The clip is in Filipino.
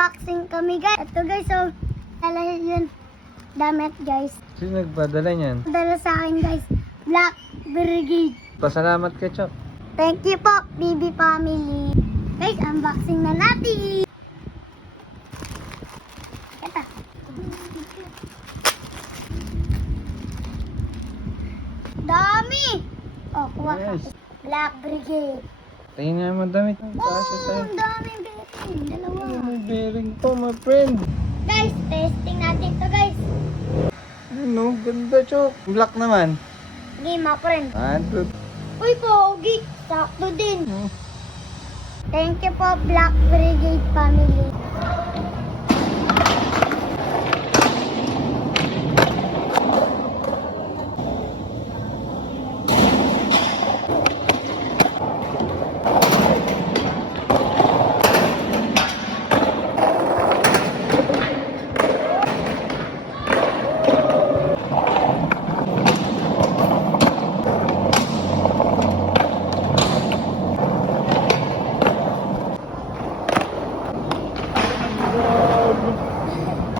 Mag-unboxing kami guys. Ito guys, so dala yun damit guys. Sino nagpadala niyan? Dala sa akin guys, Black Brigade. Pasalamat kay Chok. Thank you po, BB Family. Guys, unboxing na natin. Ito. Dami! Oh, kuha ka. Yes. Black Brigade. Tingin nga mo damit. Kasya Oh, sa'yo. ang dami bearing. Dalawa. May bearing po, my friend. Guys, testing natin to guys. Ano, ganda Chok. Black naman. Game my friend. 1, 2, Uy, pogi. Sakto din. Thank you po, Black Brigade Family.